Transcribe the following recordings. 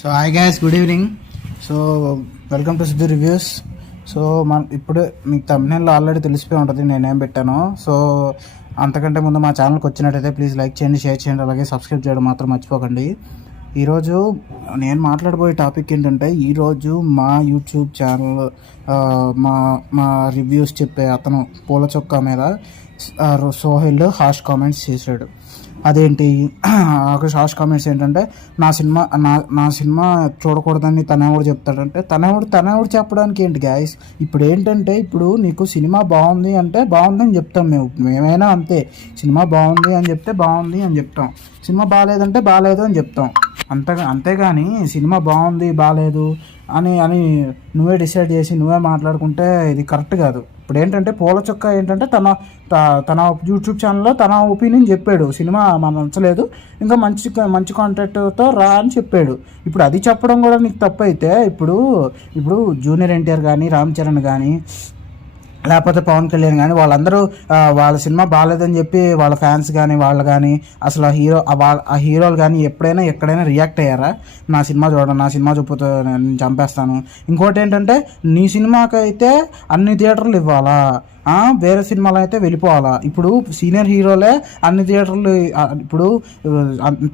So hi guys, good evening. So welcome to Siddhu reviews. So ఇప్పుడు మీకు thumbnail లో already తెలిసిపోయి ఉంటుంది నేనేం పెట్టానో. సో అంతకంటే ముందు మా ఛానల్కి వచ్చినట్టయితే ప్లీజ్ లైక్ చేయండి, షేర్ చేయండి, అలాగే సబ్స్క్రైబ్ చేయడం మాత్రం మర్చిపోకండి. ఈరోజు నేను మాట్లాడబోయే టాపిక్ ఏంటంటే, ఈరోజు మా యూట్యూబ్ ఛానల్ మా మా రివ్యూస్ చెప్పే అతను పూల చొక్కా మీద సోహెల్ హాష్ కామెంట్స్ చేశాడు. అదేంటి హాష్ కామెంట్స్ ఏంటంటే, నా సినిమా చూడకూడదని తనెవడు చెప్తాడంటే, తనెవడు చెప్పడానికి ఏంటి గాయస్. ఇప్పుడు ఏంటంటే, ఇప్పుడు నీకు సినిమా బాగుంది అంటే బాగుందని చెప్తాం. మేమైనా అంతే, సినిమా బాగుంది అని చెప్తే బాగుంది అని చెప్తాం, సినిమా బాగాలేదంటే బాగాలేదు అని చెప్తాం. అంతేగాని సినిమా బాగుంది బాగాలేదు అని అని నువ్వే డిసైడ్ చేసి నువ్వే మాట్లాడుకుంటే ఇది కరెక్ట్ కాదు. ఇప్పుడు ఏంటంటే, పూల చొక్కా ఏంటంటే తన యూట్యూబ్ ఛానల్లో తన ఒపీనియన్ చెప్పాడు. సినిమా మనకు నచ్చలేదు, ఇంకా మంచి కాంటెంట్తో రా అని చెప్పాడు. ఇప్పుడు అది చెప్పడం కూడా నీకు తప్పు అయితే, ఇప్పుడు జూనియర్ ఎన్టీఆర్ కానీ, రామ్ చరణ్ కానీ, లేకపోతే పవన్ కళ్యాణ్ కానీ, వాళ్ళందరూ వాళ్ళ సినిమా బాగాలేదని చెప్పి వాళ్ళ ఫ్యాన్స్ కానీ వాళ్ళు కానీ అసలు ఆ హీరోలు కానీ ఎక్కడైనా రియాక్ట్ అయ్యారా? నా సినిమా చూడండి, నా సినిమా చూపుతో నేను చంపేస్తాను. ఇంకోటి ఏంటంటే, నీ సినిమాకైతే అన్ని థియేటర్లు ఇవ్వాలా, వేరే సినిమాలు అయితే వెళ్ళిపోవాలా? ఇప్పుడు సీనియర్ హీరోలే అన్ని థియేటర్లు. ఇప్పుడు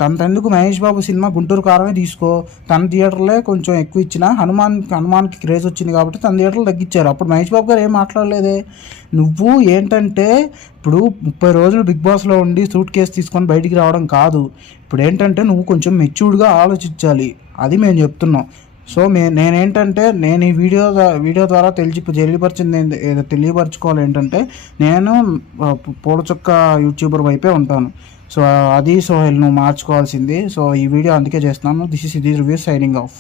అంతెందుకు, మహేష్ బాబు సినిమా గుంటూరు కారమే తీసుకో, తన థియేటర్లే కొంచెం ఎక్కువ ఇచ్చిన, హనుమాన్కి క్రేజ్ వచ్చింది కాబట్టి తన థియేటర్లు తగ్గించారు. అప్పుడు మహేష్ బాబు గారు ఏం మాట్లాడలేదే. నువ్వు ఏంటంటే, ఇప్పుడు 30 రోజులు బిగ్ బాస్లో ఉండి సూట్ కేసు తీసుకొని బయటికి రావడం కాదు. ఇప్పుడు ఏంటంటే, నువ్వు కొంచెం మెచ్యూర్డ్గా ఆలోచించాలి, అది మేము చెప్తున్నాం. సో నేనేంటంటే, నేను ఈ వీడియో ద్వారా తెలియపరచుకోవాలి ఏంటంటే, నేను పూల చొక్క యూట్యూబర్ వైపే ఉంటాను. సో అది సోహెల్ నువ్వు మార్చుకోవాల్సింది. సో ఈ వీడియో అందుకే చేస్తున్నాను. This is review signing off.